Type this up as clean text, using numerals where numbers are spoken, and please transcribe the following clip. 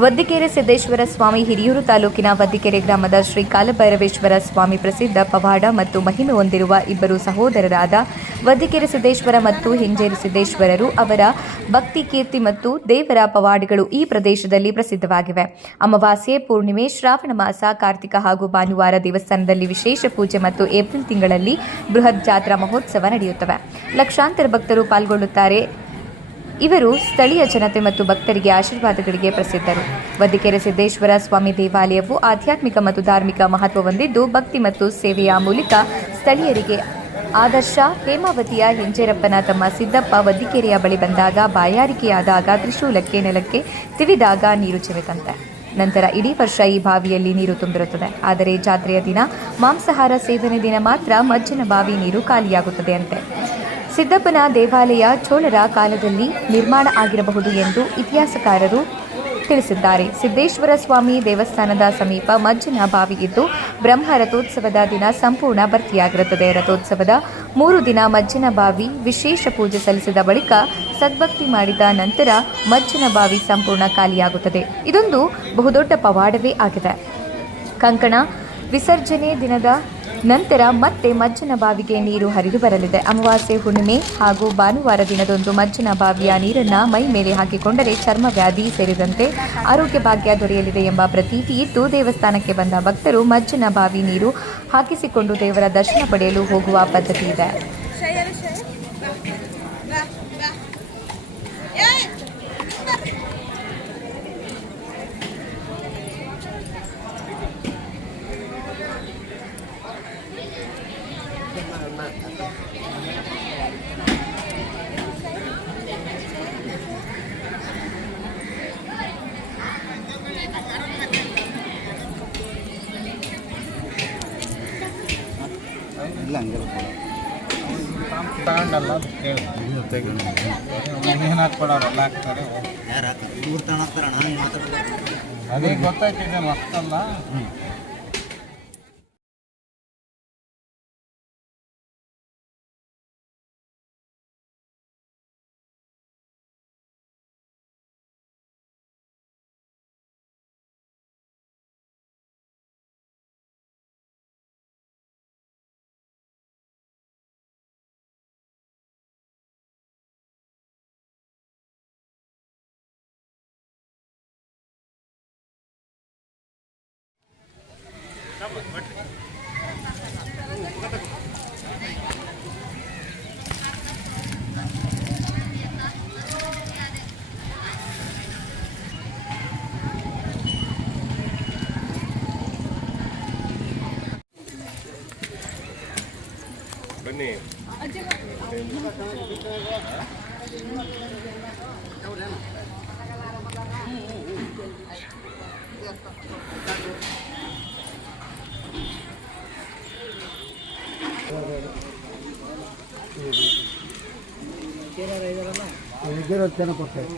ವದ್ದಿಕೆರೆ ಸಿದ್ದೇಶ್ವರ ಸ್ವಾಮಿ ಹಿರಿಯೂರು ತಾಲೂಕಿನ ವದ್ದಿಕೆರೆ ಗ್ರಾಮದ ಶ್ರೀ ಕಾಲಭೈರವೇಶ್ವರ ಸ್ವಾಮಿ ಪ್ರಸಿದ್ಧ ಪವಾಡ ಮತ್ತು ಮಹಿಮೆ ಹೊಂದಿರುವ ಇಬ್ಬರು ಸಹೋದರರಾದ ವದ್ದಿಕೆರೆ ಸಿದ್ದೇಶ್ವರ ಮತ್ತು ಹಿಂಜೇರಿ ಸಿದ್ದೇಶ್ವರರು ಅವರ ಭಕ್ತಿ ಕೀರ್ತಿ ಮತ್ತು ದೇವರ ಪವಾಡಗಳು ಈ ಪ್ರದೇಶದಲ್ಲಿ ಪ್ರಸಿದ್ಧವಾಗಿವೆ. ಅಮಾವಾಸ್ಯೆ, ಪೂರ್ಣಿಮೆ, ಶ್ರಾವಣ ಮಾಸ, ಕಾರ್ತಿಕ ಹಾಗೂ ಭಾನುವಾರ ದೇವಸ್ಥಾನದಲ್ಲಿ ವಿಶೇಷ ಪೂಜೆ ಮತ್ತು ಏಪ್ರಿಲ್ ತಿಂಗಳಲ್ಲಿ ಬೃಹತ್ ಜಾತ್ರಾ ಮಹೋತ್ಸವ ನಡೆಯುತ್ತವೆ. ಲಕ್ಷಾಂತರ ಭಕ್ತರು ಪಾಲ್ಗೊಳ್ಳುತ್ತಾರೆ. ಇವರು ಸ್ಥಳೀಯ ಜನತೆ ಮತ್ತು ಭಕ್ತರಿಗೆ ಆಶೀರ್ವಾದಗಳಿಗೆ ಪ್ರಸಿದ್ಧರು. ವದ್ದಿಕೆರೆ ಸಿದ್ದೇಶ್ವರ ಸ್ವಾಮಿ ದೇವಾಲಯವು ಆಧ್ಯಾತ್ಮಿಕ ಮತ್ತು ಧಾರ್ಮಿಕ ಮಹತ್ವ ಹೊಂದಿದ್ದು, ಭಕ್ತಿ ಮತ್ತು ಸೇವೆಯ ಮೂಲಕ ಸ್ಥಳೀಯರಿಗೆ ಆದರ್ಶ. ಹೇಮಾವತಿಯ ಹಿಂಜೇರಪ್ಪನ ತಮ್ಮ ಸಿದ್ದಪ್ಪ ವದ್ದಿಕೆರೆಯ ಬಳಿ ಬಂದಾಗ ಬಾಯಾರಿಕೆಯಾದಾಗ ತ್ರಿಶೂಲಕ್ಕೆ ನೆಲಕ್ಕೆ ತಿವಿದಾಗ ನೀರು ಚೆವಿತಂತೆ. ನಂತರ ಇಡೀ ವರ್ಷ ಈ ಬಾವಿಯಲ್ಲಿ ನೀರು ತುಂಬಿರುತ್ತದೆ. ಆದರೆ ಜಾತ್ರೆಯ ದಿನ ಮಾಂಸಾಹಾರ ಸೇವನೆ ದಿನ ಮಾತ್ರ ಮಜ್ಜಿನ ಬಾವಿ ನೀರು ಖಾಲಿಯಾಗುತ್ತದೆ ಅಂತೆ. ಸಿದ್ದಪ್ಪನ ದೇವಾಲಯ ಚೋಳರ ಕಾಲದಲ್ಲಿ ನಿರ್ಮಾಣ ಆಗಿರಬಹುದು ಎಂದು ಇತಿಹಾಸಕಾರರು ತಿಳಿಸಿದ್ದಾರೆ. ಸಿದ್ದೇಶ್ವರ ಸ್ವಾಮಿ ದೇವಸ್ಥಾನದ ಸಮೀಪ ಮಜ್ಜಿನ ಬಾವಿ ಇದ್ದು, ಬ್ರಹ್ಮ ರಥೋತ್ಸವದ ದಿನ ಸಂಪೂರ್ಣ ಭರ್ತಿಯಾಗಿರುತ್ತದೆ. ರಥೋತ್ಸವದ 3 ದಿನ ಮಜ್ಜಿನ ಬಾವಿ ವಿಶೇಷ ಪೂಜೆ ಸಲ್ಲಿಸಿದ ಬಳಿಕ ಸದ್ಭಕ್ತಿ ಮಾಡಿದ ನಂತರ ಮಜ್ಜಿನ ಬಾವಿ ಸಂಪೂರ್ಣ ಖಾಲಿಯಾಗುತ್ತದೆ. ಇದೊಂದು ಬಹುದೊಡ್ಡ ಪವಾಡವೇ ಆಗಿದೆ. ಕಂಕಣ ವಿಸರ್ಜನೆ ದಿನದ ನಂತರ ಮತ್ತೆ ಮಜ್ಜಿನ ಬಾವಿಗೆ ನೀರು ಹರಿದು ಬರಲಿದೆ. ಅಮಾವಾಸ್ಯೆ, ಹುಣ್ಣಿಮೆ ಹಾಗೂ ಭಾನುವಾರ ದಿನದಂದು ಮಜ್ಜಿನ ಬಾವಿಯ ನೀರನ್ನು ಮೈ ಮೇಲೆ ಹಾಕಿಕೊಂಡರೆ ಚರ್ಮ ವ್ಯಾಧಿ ಸೇರಿದಂತೆ ಆರೋಗ್ಯ ಭಾಗ್ಯ ದೊರೆಯಲಿದೆ ಎಂಬ ಪ್ರತೀತಿ ಇದ್ದು, ದೇವಸ್ಥಾನಕ್ಕೆ ಬಂದ ಭಕ್ತರು ಮಜ್ಜಿನ ಬಾವಿ ನೀರು ಹಾಕಿಸಿಕೊಂಡು ದೇವರ ದರ್ಶನ ಪಡೆಯಲು ಹೋಗುವ ಪದ್ಧತಿ ಇದೆ. ಇಲ್ಲ ಹಂಗೆ ತಗೊಂಡಲ್ಲ ಏನು ಹಾಕ್ಕೊಡೋರು ಎಲ್ಲ ಹಾಕ್ತಾರೆ. ಯಾರು ಹಾಕ್ತಾರೆ? ಇವ್ರು ತಗೊಂಡೋಗ್ತಾರಣ ಹಂಗೆ ಮಾತಾಡ್ತಾರೆ. ಅದೇ ಗೊತ್ತಾಯ್ತಿದೆ ಮಸ್ತಲ್ಲ. ಬನ್ನಿ ಜನ ಕೊಡ್ತಾರೆ.